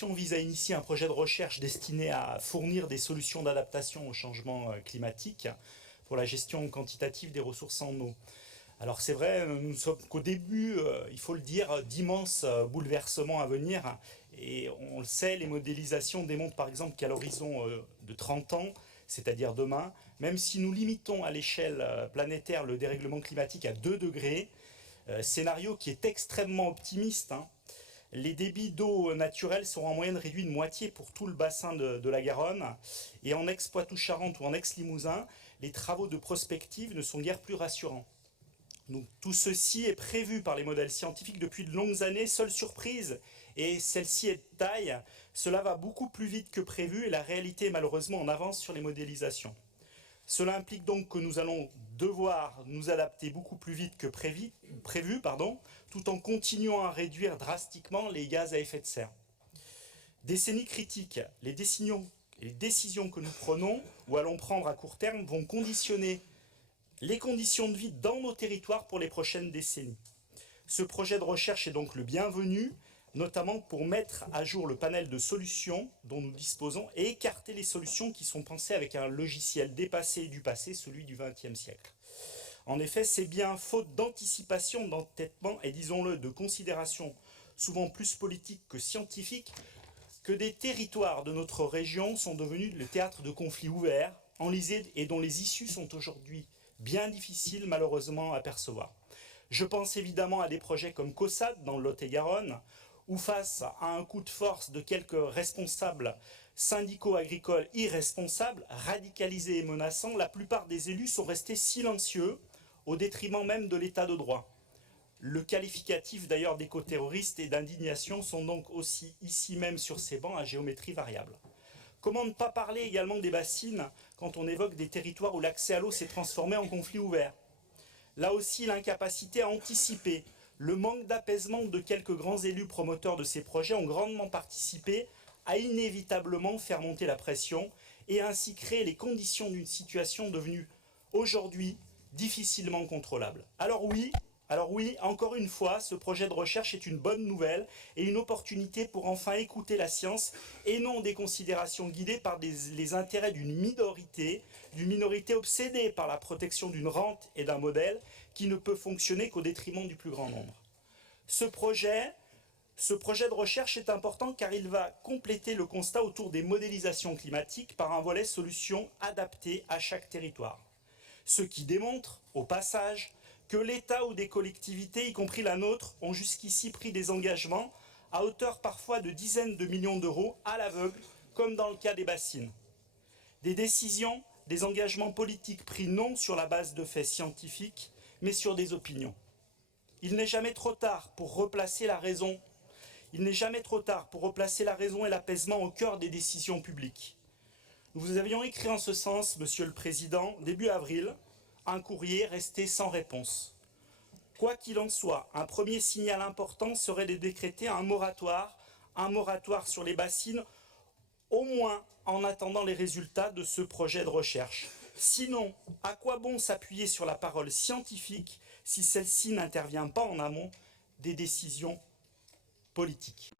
intervention vise à initier un projet de recherche destiné à fournir des solutions d'adaptation au changement climatique pour la gestion quantitative des ressources en eau. Alors c'est vrai, nous ne sommes qu'au début, il faut le dire, d'immenses bouleversements à venir. Et on le sait, les modélisations démontrent par exemple qu'à l'horizon de 30 ans, c'est-à-dire demain, même si nous limitons à l'échelle planétaire le dérèglement climatique à 2 degrés, scénario qui est extrêmement optimiste, hein, les débits d'eau naturelle seront en moyenne réduits de moitié pour tout le bassin de la Garonne. Et en ex-Poitou-Charentes ou en ex-Limousin, les travaux de prospective ne sont guère plus rassurants. Donc, tout ceci est prévu par les modèles scientifiques depuis de longues années. Seule surprise, et celle-ci est de taille, cela va beaucoup plus vite que prévu et la réalité est malheureusement en avance sur les modélisations. Cela implique donc que nous allons devoir nous adapter beaucoup plus vite que prévu, tout en continuant à réduire drastiquement les gaz à effet de serre. Décennie critique, les décisions que nous prenons ou allons prendre à court terme vont conditionner les conditions de vie dans nos territoires pour les prochaines décennies. Ce projet de recherche est donc le bienvenu, notamment pour mettre à jour le panel de solutions dont nous disposons et écarter les solutions qui sont pensées avec un logiciel dépassé du passé, celui du XXe siècle. En effet, c'est bien faute d'anticipation, d'entêtement et, disons-le, de considération souvent plus politique que scientifique, que des territoires de notre région sont devenus le théâtre de conflits ouverts, enlisés et dont les issues sont aujourd'hui bien difficiles malheureusement à percevoir. Je pense évidemment à des projets comme COSAT dans le Lot-et-Garonne, où face à un coup de force de quelques responsables syndicaux agricoles irresponsables, radicalisés et menaçants, la plupart des élus sont restés silencieux, au détriment même de l'état de droit. Le qualificatif d'ailleurs d'éco-terroristes et d'indignation sont donc aussi ici même sur ces bancs à géométrie variable. Comment ne pas parler également des bassines quand on évoque des territoires où l'accès à l'eau s'est transformé en conflit ouvert? Là aussi, l'incapacité à anticiper, le manque d'apaisement de quelques grands élus promoteurs de ces projets ont grandement participé à inévitablement faire monter la pression et ainsi créer les conditions d'une situation devenue aujourd'hui difficilement contrôlable. Alors oui, encore une fois, ce projet de recherche est une bonne nouvelle et une opportunité pour enfin écouter la science et non des considérations guidées par les intérêts d'une minorité obsédée par la protection d'une rente et d'un modèle qui ne peut fonctionner qu'au détriment du plus grand nombre. Ce projet de recherche est important car il va compléter le constat autour des modélisations climatiques par un volet solutions adaptées à chaque territoire. Ce qui démontre, au passage, que l'État ou des collectivités, y compris la nôtre, ont jusqu'ici pris des engagements à hauteur parfois de dizaines de millions d'euros à l'aveugle, comme dans le cas des bassines. Des décisions, des engagements politiques pris non sur la base de faits scientifiques, mais sur des opinions. Il n'est jamais trop tard pour replacer la raison. Il n'est jamais trop tard pour replacer la raison et l'apaisement au cœur des décisions publiques. Nous vous avions écrit en ce sens, Monsieur le Président, début avril, un courrier resté sans réponse. Quoi qu'il en soit, un premier signal important serait de décréter un moratoire sur les bassines, au moins en attendant les résultats de ce projet de recherche. Sinon, à quoi bon s'appuyer sur la parole scientifique si celle-ci n'intervient pas en amont des décisions politiques ?